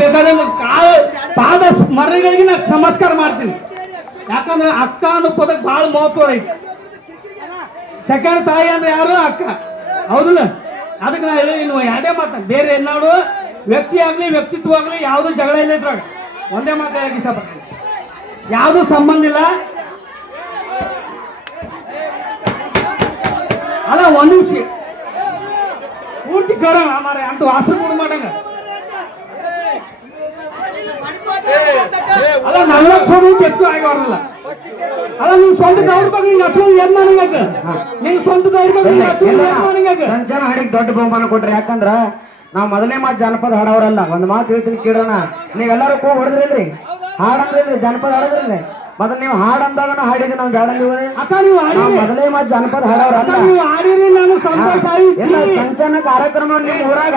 ಬೇಕಾದ್ರೆ ಕಾಲ ಪಾದ ಸ್ಮರಣೆಗಳಿಗೆ ನಾ ನಮಸ್ಕಾರ ಮಾಡ್ತೀನಿ. ಯಾಕಂದ್ರೆ ಅಕ್ಕ ಅನ್ನೋ ಪದಕ್ಕೆ ಬಹಳ ಮಹತ್ವ ಐತಿ. ಸೆಕೆಂಡ್ ತಾಯಿ ಅಂದ್ರೆ ಯಾರು? ಅಕ್ಕ. ಹೌದಲ್ಲ? ಅದಕ್ಕೆ ನಾ ಹೇಳಿ ನೀವು ಎರಡೇ ಮಾತು ಬೇರೆ ಏನಾಡು ವ್ಯಕ್ತಿ ಆಗ್ಲಿ, ವ್ಯಕ್ತಿತ್ವ ಆಗ್ಲಿ, ಯಾವುದು ಜಗಳ ಇಲ್ಲ ಇದ್ರಾಗ. ಒಂದೇ ಮಾತಾಡಕ್ಕೆ ಇಷ್ಟಪಡ್ತೀನಿ. ಯಾವುದು ಸಂಬಂಧ ಇಲ್ಲ? ಅಲ್ಲ, ಒಂದು ನಿಮಿಷ. ಪೂರ್ತಿ ಕೇಳೋಣ ಮಾರ ಅಂತ ವಾಸನೆ ಕೂಡ ಮಾಡಂಗ ನಲ್ವತ್ತು ಸಾವಿರ ಹೆಚ್ಚು ಆಗಿವಾರಲ್ಲ ಅಲ್ಲ ನಿಮ್ ಸ್ವಂತ ದೌರ್ ಬಗ್ಗೆ ನೀನ್ ಹಚ್ಕೊಂಡು ಏನ್ ಮಾಡಂಗಾಕ ನಿಮ್ ಸ್ವಂತ ದೌರ್ ಬಗ್ಗೆ ಏನ್ ಮಾಡಂಗಾಕ ಸಂಚನ ಹಾಡಿಗೆ ದೊಡ್ಡ ಬಹುಮಾನ ಕೊಟ್ರಿ ಯಾಕಂದ್ರ ನಾವು ಮೊದಲನೇ ಮಾತು ಜಾನಪದ ಹಾಡೋರಲ್ಲ ಒಂದ್ ಮಾತು ಹೇಳ್ತೀನಿ ಕೇಳೋಣ. ನೀವೆಲ್ಲರೂ ಕೂಗ್ ಹೊಡೆದ್ರಿ ಹಾಡಂದ್ರಿ ಜನಪದ ಹಾಡದ್ರಿ ಮೊದಲ ನೀವು ಹಾಡ್ ಅಂದಾಗ ಹಾಡಿದ್ರಿ ನಾವ್ ಬೇಡ ನೀವು. ಅಕ್ಕ ನೀವು ಮೊದಲೇ ಮತ್ತೆ ಜನಪದ ಹಾಡೋರಲ್ಲ ನೀವು ಆಡಿರಿ ನಾನು ಸಂತೋಷ ಆಯ್ತು. ಸಂಚನ ಕಾರ್ಯಕ್ರಮ ನಿಮ್ ಊರಾಗ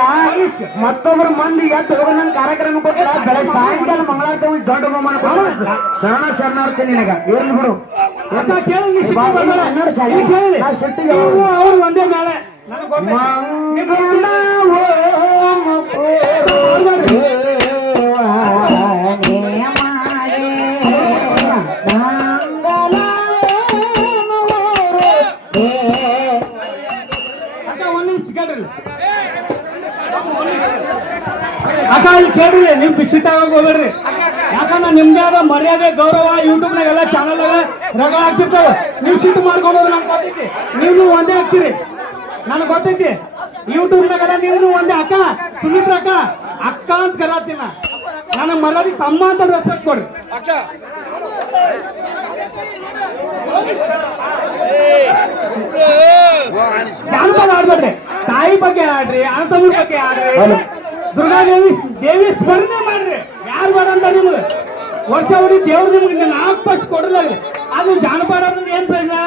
ಮತ್ತೊಬ್ರ ಮಂದಿ ಎದ್ದು ಹೋಗ ನನ್ ಕಾರ್ಯಕ್ರಮ ಕೊಟ್ಟ ಬೆಳೆ ಸಾಯಂಕಾಲ ಮಂಗಳಾರತಿ ಒಂದು ದೊಡ್ಡ ಬಹುಮಾನ ಶರಣ ಶರಣಾರ್ಥಿ ನಿನಗ. ಇರ್ಲಿ ಬಿಡು. ಅಕ್ಕ ಕೇಳಿ ಶಾಲೆ. ನೀ ಕೇಳಿ. ಸಿಟ್ಟಿಗೆ ನೀವು ಅವ್ರು ಒಂದೇ ನಾಳೆ ನನಗೆ ಗೊತ್ತೈತಿ. ಅಕ್ಕ ಇಲ್ಲಿ ಕೇಳ್ರಿ ನೀವು ಬಿಸಿಟ್ ಆಗೋಕ್ ಹೋಗ್ಬೇಡ್ರಿ. ಯಾಕಂದ್ರೆ ನಿಮ್ದೇ ಆದ ಮರ್ಯಾದೆ ಗೌರವ ಯೂಟ್ಯೂಬ್ ನಾಗೆಲ್ಲ ಚಾನಲ್ ರಗ ಆಗ್ತಿರ್ತಾವ ನೀವು ಸಿಟ್ಟು ಮಾಡ್ಕೊಂಡು ನಂಗೆ ಗೊತ್ತೈತಿ. ನೀವು ಒಂದೇ ಹಾಕ್ತೀರಿ ನನಗೆ ಗೊತ್ತೈತಿ. ಯೂಟ್ಯೂಬ್ ನಾಗೆಲ್ಲ ನೀವು ಒಂದೇ. ಅಕ್ಕ ಸುಮಿತ್ರ ಅಕ್ಕ ಅಕ್ಕ ಅಂತ ಕರಾತೀನ ನನಗೆ ಮರ್ಯಾದೆ ತಮ್ಮ ಅಂತ ರೆಸ್ಪೆಕ್ಟ್ ಕೊಡ್ರಿ. ಜಾನಪದ ಆಡ್ಬೇಡ್ರಿ? ತಾಯಿ ಬಗ್ಗೆ ಆಡ್ರಿ ಅಣ್ಣತಮ್ಮನ ಬಗ್ಗೆ ಆಡ್ರಿ. ದುರ್ಗಾದೇವಿ ದೇವಿ ಸ್ಮರಣೆ ಮಾಡ್ರಿ. ಯಾರು ಬರಂತ ನಿಮ್ಗೆ? ವರ್ಷ ಹೊಡಿ ದೇವ್ರು ನಿಮ್ಗೆ ನಾಲ್ಕು ಪಸ್ಟ್ ಕೊಡಲ್ಲ ಅದು ಜಾನಪದ ಅಂದ್ರೆ ಏನ್ ಪ್ರಯೋಜನ?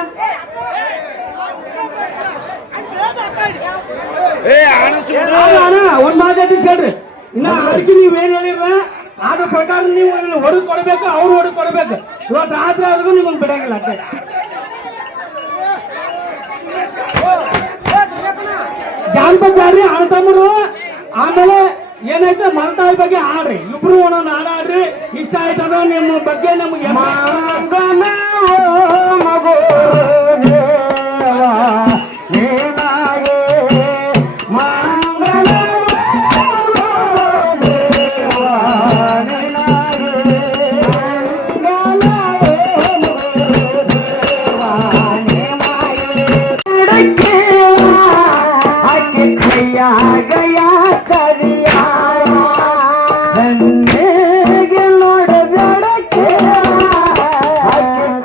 ಒಂದ್ ಮಾತಾಡಿ ಕೇಳ್ರಿ. ಇನ್ನ ಅದಕ್ಕೆ ನೀವ್ ಏನ್ ಹೇಳಿರ ಅದ್ರ ಪ್ರಕಾರ ನೀವು ಹೊಡೆದು ಕೊಡ್ಬೇಕು ಅವ್ರು ಹೊಡೆದು ಕೊಡ್ಬೇಕು. ಇವತ್ತು ರಾತ್ರಿ ಆದ್ರೂ ನಿಮ್ಗೆ ಬಿಡಂಗಿಲ್ಲ ಅಷ್ಟೇ. ಜಾನಪದ ಬ್ಯಾಡ್ರಿ ಅಣ್ಣ ತಮ್ಮರು. ಆಮೇಲೆ ಏನೈತೆ ಮಲ್ತಾಯಿ ಬಗ್ಗೆ ಆಡ್ರಿ ಇಬ್ರು ಒಂದೊಂದು ಆಡಾಡ್ರಿ ಇಷ್ಟ ಆಯ್ತದ ನಿಮ್ಮ ಬಗ್ಗೆ ನಮ್ಗೆ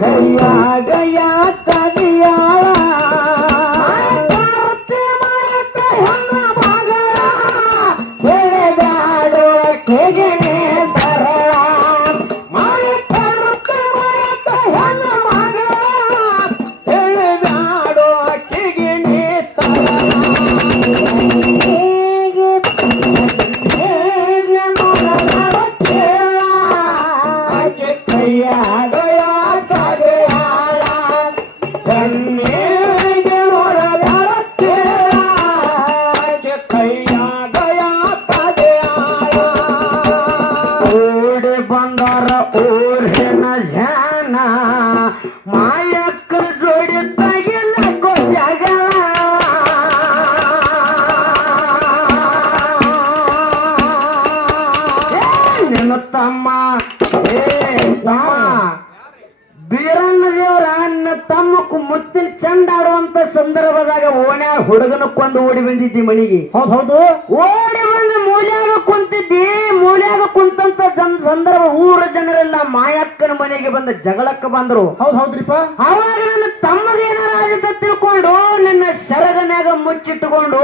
ಹಾಗೆ ಚಂದ ಆಡುವಂತ ಸಂದರ್ಭದಾಗ ಓಣ್ಯಾಗ ಹುಡುಗನ ಕೊಂದು ಓಡಿ ಬಂದಿದ್ದಿ ಮನಿಗೆ. ಹೌದ್ ಹೌದು. ಓಡಿ ಬಂದು ಮೂಲ್ಯಾಗ ಕುಂತಿದ್ದಿ ಮೂಲ್ಯಾಗ ಕುಂತಂತ ಸಂದರ್ಭ ಊರ ಜನರೆಲ್ಲ ಮಾಯಕ್ಕನ ಮನೆಗೆ ಬಂದ ಜಗಳಕ್ಕ ಬಂದ್ರು. ಹೌದ್ ಹೌದ್ರಿಪ್ಪ. ಅವಾಗ ನನ್ನ ತಮ್ಮದೇನಾರ ಅಂತ ತಿಳ್ಕೊಂಡು ನಿನ್ನ ಶರಗನ್ಯಾಗ ಮುಚ್ಚಿಟ್ಟುಕೊಂಡು.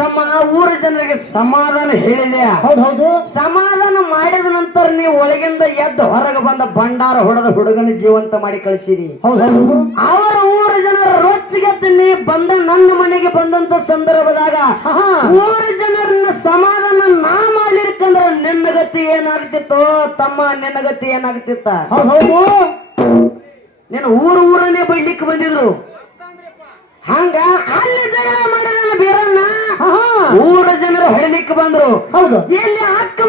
ತಮ್ಮ ಊರ ಜನರಿಗೆ ಸಮಾಧಾನ ಹೇಳಿದೆ. ಹೌದ್ ಹೌದು. ಸಮಾಧಾನ ಮಾಡಿದ ನಂತರ ನೀವು ಒಳಗಿಂದ ಎದ್ದು ಹೊರಗೆ ಬಂದ ಭಂಡಾರ ಹೊಡೆದ ಹುಡುಗನ ಜೀವಂತ ಮಾಡಿ ಕಳಿಸಿದಿ. ಹೌದ್ ಹೌದು. ಅವರ ಊರ ಸಂದರ್ಭದಾಗ. ಊರ ಜನರನ್ನ ಸಮಾಧಾನ ನಾ ಮಾಡ್ಲಿಕ್ಕಂದ್ರ ನಿನ್ನಗತಿ ಏನಾಗ್ತಿತ್ತು ತಮ್ಮ ನಿನ್ನ ಗತಿ ಏನಾಗ್ತಿತ್ತ? ಹೌದ್ ನೀನು ಊರು ಊರನ್ನೇ ಬೈಲಿಕ್ಕೆ ಬಂದಿದ್ರು. ಹಂಗ ಅಲ್ಲಿ ಜಗಳ ಮಾಡಿದ ಬೀರಣ್ಣ ಊರ ಜನರು ಹೊಡಿಲಿಕ್ಕೆ ಬಂದ್ರು. ಹೌದು. ಎಲ್ಲಿ ಅಕ್ಕ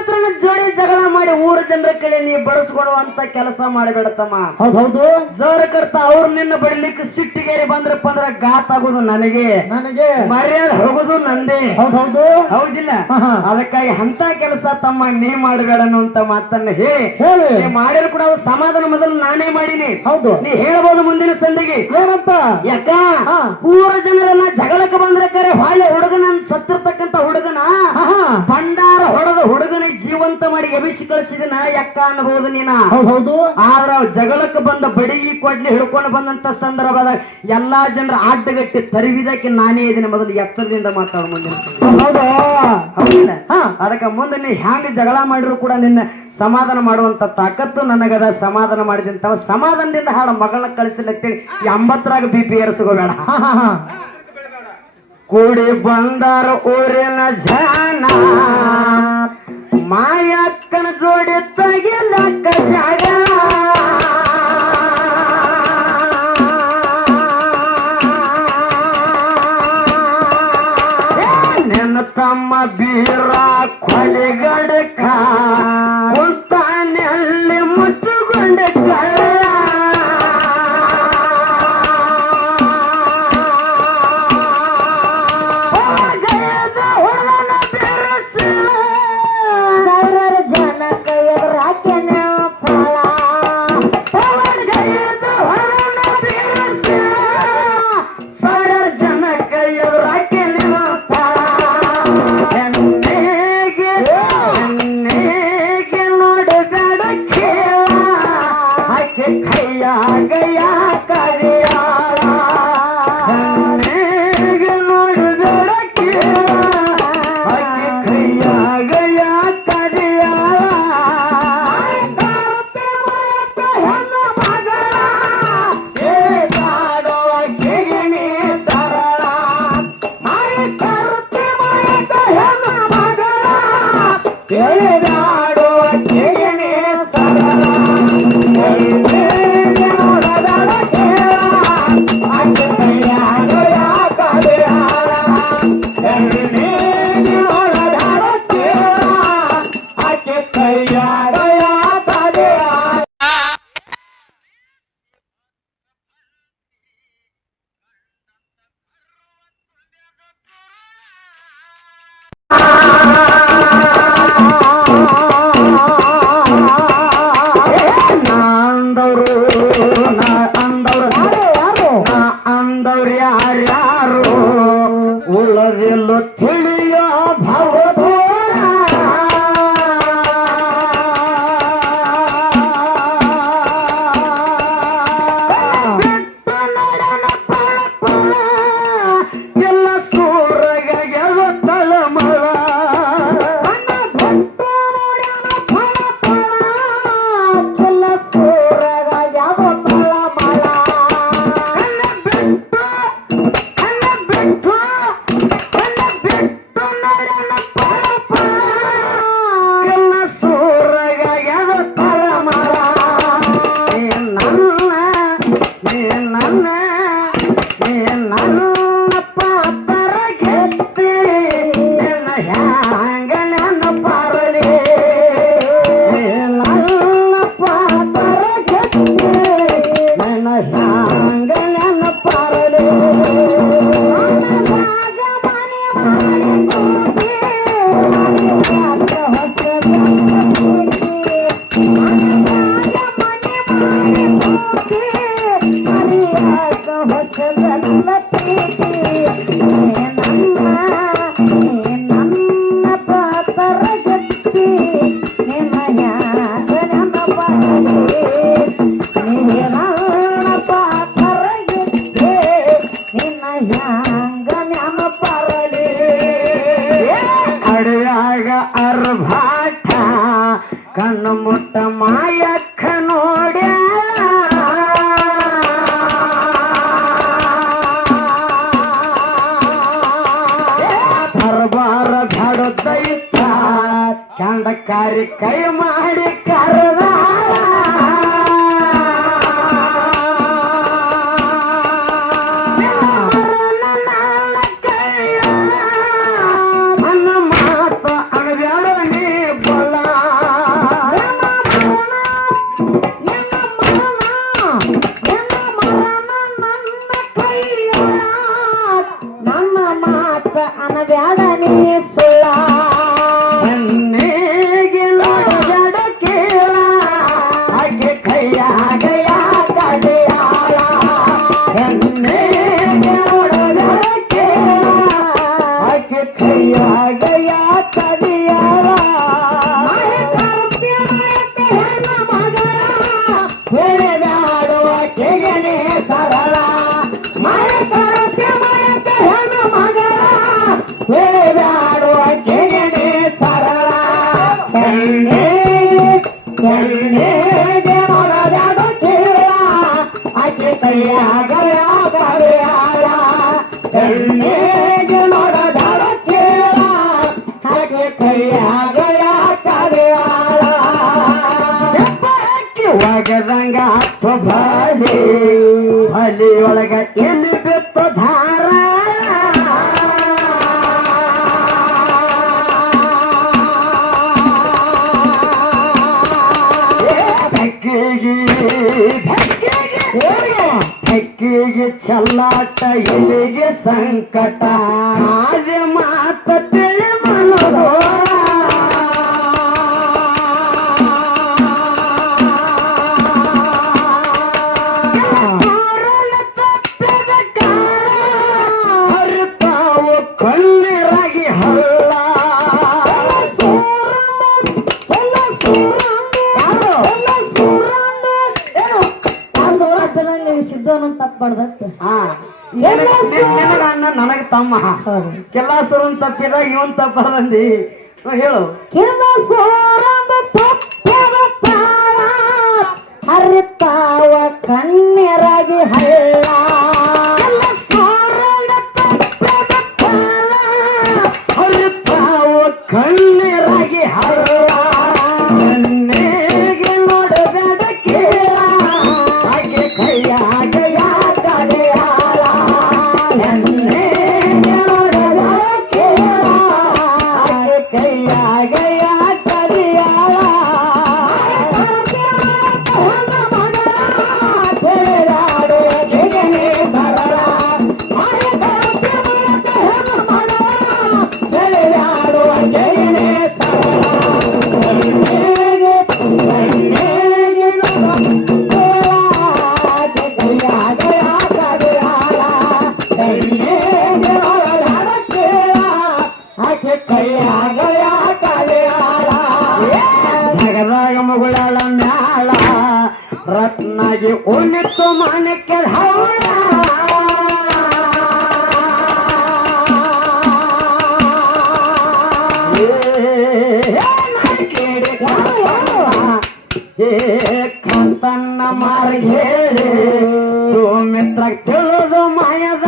ಮಯಕ್ಕ ಜನರ ಕಡೆ ನೀ ಬಡಿಸ್ಕೊಡುವಂತ ಕೆಲಸ ಮಾಡಬೇಡತ್ತಮ್ಮ ಹೌದ್ ಹೌದು. ಜೋರ ಕಡ್ತ ಅವ್ರು ನಿನ್ನ ಬಡಿಲಿಕ್ಕೆ ಸಿಟ್ಟಿಗೇರಿ ಬಂದ್ರಪ್ಪ ಅಂದ್ರ ಗಾತ್ ಆಗೋದು ನನಗೆ. ನನಗೆ. ಮರ್ಯಾದೆ ಹೋಗುದು ನಂದೇ. ಹೌದೌದು ಹೌದು. ಹೌದಿಲ್ಲ. ಅದಕ್ಕಾಗಿ ಅಂತ ಕೆಲಸ ತಮ್ಮ ನೀ ಮಾಡಬೇಡ ಅನ್ನುವಂತ ಮಾತನ್ನ ಹೇಳಿ. ಹೇಳಿ. ನೀ ಮಾಡಿದ್ರು ಕೂಡ ಅವ್ರು ಸಮಾಧಾನ ಮೊದಲು ನಾನೇ ಮಾಡೀನಿ. ಹೌದು. ನೀ ಹೇಳ್ಬೋದು ಮುಂದಿನ ಸಂದಿಗೆ. ಏನಂತ? ಯಾಕ. ಊರ ಜನರೆಲ್ಲ ಜಗಳಕ್ಕೆ ಬಂದ್ರೆ ಕರೆ ಹೊಳೆ ಹುಡುಗನ ಸತ್ತಿರ್ತಕ್ಕಂತ ಹುಡುಗನ? ಹಾ. ಭಂಡಾರ ಹೊಡೆದ ಹುಡುಗನ ಜೀವಂತ ಮಾಡಿ ಎಬಿಸಿ ಕಳಿಸಿದನ ಯಾಕ ಅನ್ಬಹುದು ನೀನ? ಹೌದ್ ಹೌದು. ಆದ್ರ ಜಗಳಕ್ಕೆ ಬಂದ ಬಡಿಗಿ ಕೊಡ್ಲಿ ಹಿಡ್ಕೊಂಡು ಬಂದಂತ ಸಂದರ್ಭದಾಗ ಎಲ್ಲಾ ಜನರ ಅಡ್ಡಗಟ್ಟಿ ತರಿವಿದಕ್ಕೆ ನಾನೇ ಇದೀನಿ. ಮೊದಲು ಎತ್ತರದಿಂದ ಮಾತಾಡ ಮುಂದಿನ. ಹೌದು? ಹೌದಿಲ್ಲ? ಅದಕ್ಕೆ ಮುಂದೆ ನೀ ಹ್ಯಾಂಗ ಜಗಳ ಮಾಡಿದ್ರು ಕೂಡ ನಿನ್ನ ಸಮಾಧಾನ ಮಾಡುವಂತ ತಾಕತ್ತು ನನಗದ. ಸಮಾಧಾನ ಮಾಡಿದಂತ ಸಮಾಧಾನದಿಂದ ಹಾಡ ಮಗಳನ್ನ ಕಳಿಸಲತ್ತೇಳಿ ಎಂಬತ್ತರಾಗ ಬಿ ಪಿ ಏರಿಸ್ಕೋಬೇಡ. ಹಾ ಹಾ ಹಾ. ಕೂಡಿ ಬಂದಾರ ಊರಿನ ಜನ. ಮಾಯಕ್ಕನ ಜೋಡಿ ತಗಿಲಕ್ಕ ಜಾಗ. ನೆನ ತಮ್ಮ ಬೀರ ಕೊಲೆಗಡಕ. ¡Vale, ಹ್ಯಾಂಗ ಅಡಿಯಾಗ ಅರ್ಭಾಟ ಕಣ್ಣು ಮುಟ್ಟ ಮಾಯಕ್ಕ ನೋಡ್ಯ ದರ್ಬಾರ ಧಡದೈತ ಕಂಡಕಾರಿ ಕೈ ಮಾಡಿ ಕರೆದ Yeah. ಧಕ್ಕೆಗೆ ಹಕ್ಕಿಗೆ ಚಲ್ಲಾಟ ಇಲ್ಲಿಗೆ ಸಂಕಟ? ತಪ್ಪಬಾರ್ದತ್ತ ಹಾ. ನಿನಗ ಅಣ್ಣ ನನಗ ತಮ್ಮ. ಕೆಲಸರನ್ ತಪ್ಪಿದ ಇವನ್ ತಪ್ಪದಂದಿ. ಹೇಳು. ಕೆಲಸೋರಂದು ತಪ್ಪದ ತಾಳ ಹರಿತಾವ ಕಣ್ಣೀರಾಗಿ ಹಳ್ಳ. ಮಾರ ಹೇಳಿ ಸುಮಿತ್ರ ಮಾಯದ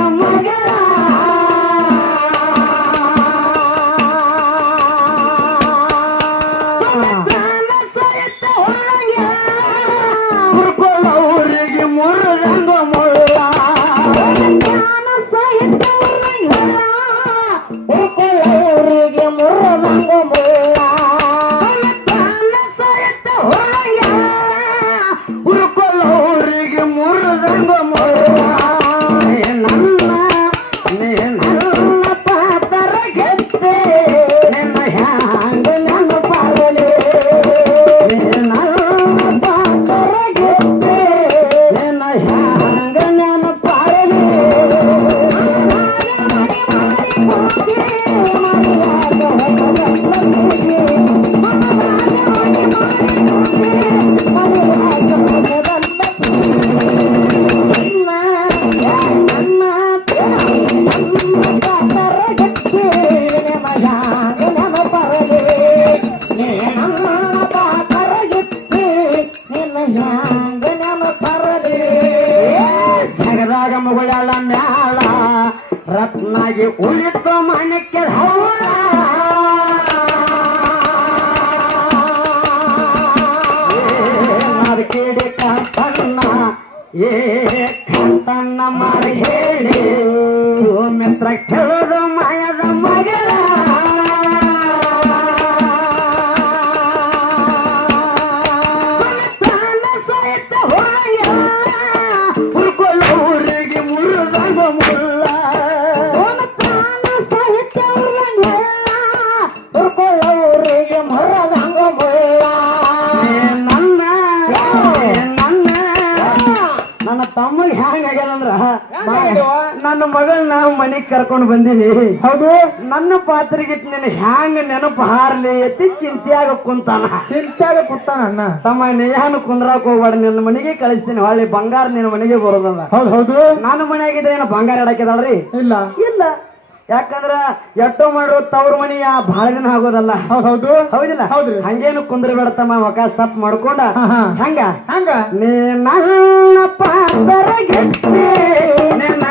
ಕಂತನ್ನ ಮಾರಿ ಹೇಳಿ. ಸುಮಿತ್ರ ಕೇಳೋದು ನನ್ನ ಮಗಳನ್ನ ಮನೆಗೆ ಕರ್ಕೊಂಡು ಬಂದೀನಿ ಹೌದು. ನನ್ನ ಪಾತ್ರೆಗೆ ನಿನ್ನ ಹ್ಯಾಂಗ ನೆನಪು ಹಾರ್ಲಿ ಎತ್ತಿ ಚಿಂತೆಯಾಗ ಕುಂತಾನ. ಚಿಂತ್ಯಾಗ ಕುಂತಾನ ಅಣ್ಣ. ತಮ್ಮ ನೇಹಾನು ಕುಂದ್ರಾಕ್ ಹೋಗ್ಬೇಡ ನಿನ್ನ ಮನೆಗೆ ಕಳಿಸ್ತೀನಿ ಹೊಳ್ಳಿ ಬಂಗಾರ ನಿನ್ನ ಮನೆಗೆ ಬರೋದಲ್ಲ ಹೌದು ಹೌದು. ನನ್ನ ಮನೆಯಾಗಿದ್ರೆ ಏನು ಬಂಗಾರ ಇಡಕಿದಾಳ್ರಿ ಇಲ್ಲ. ಇಲ್ಲ. ಯಾಕಂದ್ರ ಎಟ್ಟೋ ಮಾಡಿರೋ ತವ್ರ ಆ ಬಹಳ ದಿನ ಆಗೋದಲ್ಲ. ಹೌದು ಹೌದು. ಹೌದಿಲ್ಲ? ಹೌದ್ರಿ. ಹಂಗೇನು ಕುಂದ್ರಬೇಡ ತಮ್ಮ ಮಕ ಸಪ್ ಮಾಡ್ಕೊಂಡ. ಹಂಗ? ಹಂಗ? ನೀ ನನ್ನ ಪಾತ್ರ ಗೆದ್ದೆ ನಿನ್ನ